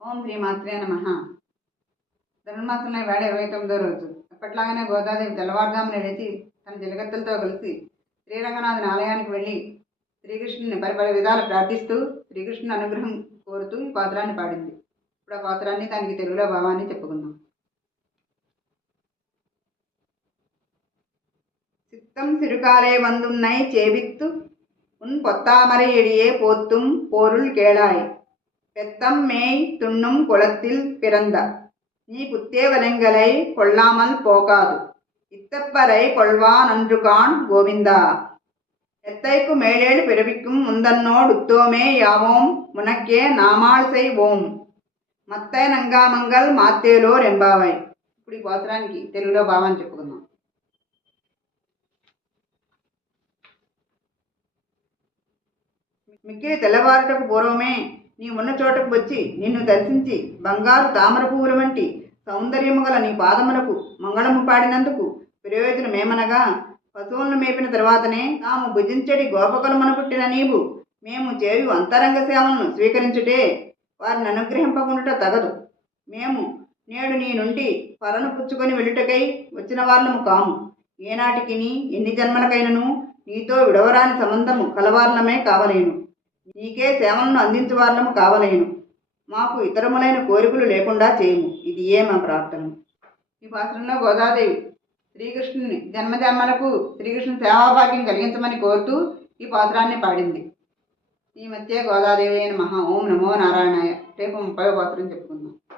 ఓం శ్రీ మాత్రే నమ ధనుర్మాసంలో వేడ ఇరవై తొమ్మిదో రోజు ఎప్పట్లాగానే గోదాదేవి తెల్లవారుజామున లేచి తన జలగత్తలతో కలిసి శ్రీరంగనాథుని ఆలయానికి వెళ్ళి శ్రీకృష్ణుని పరిపరి విధాలు ప్రార్థిస్తూ శ్రీకృష్ణుని అనుగ్రహం కోరుతూ ఈ పాత్రాన్ని పాడింది ఇప్పుడు ఆ పాత్రాన్ని దానికి తెలుగులో భావాన్ని చెప్పుకుందాం சித்தம் சிறுகாலே வந்துன்னை சேவித்து உன் பொத்தாமரை எடியே போத்தும் பொருள் கேளாய் பெத்தம் மேய் துண்ணும் குளத்தில் பிறந்த நீ குத்தேவலங்களை கொள்ளாமல் போகாது இத்தப்பரை கொள்வான் அன்றுகான் கோவிந்தா எத்தைக்கு மேலேழு பிறவிக்கும் முந்தன்னோடு உத்தோமே யாவோம் முனக்கே నామాల్ செய்வோம் మత్తయ నంగామంగల్ మాత్తేలో రెంబావై ఇప్పుడు ఈ గోత్రానికి తెలుగులో భావాన్ని చెప్పుకుందాం మిక్కిలి తెల్లవారుటకు పూర్వమే నీ ఉన్న చోటకు వచ్చి నిన్ను దర్శించి బంగారు తామర పువ్వుల వంటి సౌందర్యము గల నీ పాదములకు మంగళము పాడినందుకు ప్రయోజనమేమనగా పశువులను మేపిన తర్వాతనే తాము భుజించడి గోపకులమను పుట్టిన నీవు మేము చేయు అంతరంగ సేవలను స్వీకరించుటే వారిని అనుగ్రహింపకుండుట తగదు. మేము నేడు నీ నుండి పరను పుచ్చుకొని వెళ్ళుటకై వచ్చిన వాళ్ళము కాము. ఏనాటికిని ఎన్ని జన్మలకైనను నీతో విడవరాని సంబంధము కలవార్లమే కావలేను. నీకే సేవలను అందించవార్లము కావలేను. మాకు ఇతరములైన కోరికలు లేకుండా చేయము. ఇది ఏ మా ప్రార్థన. ఈ పాత్రలో గోదాదేవి శ్రీకృష్ణుని జన్మజన్మలకు శ్రీకృష్ణు సేవాభాగ్యం కలిగించమని కోరుతూ ఈ పాత్రాన్ని పాడింది. ఈ మధ్య గోదాదేవి అయిన మహా ఓం నమో నారాయణాయ. రేపు ముప్పై పాత్రం చెప్పుకుందాం.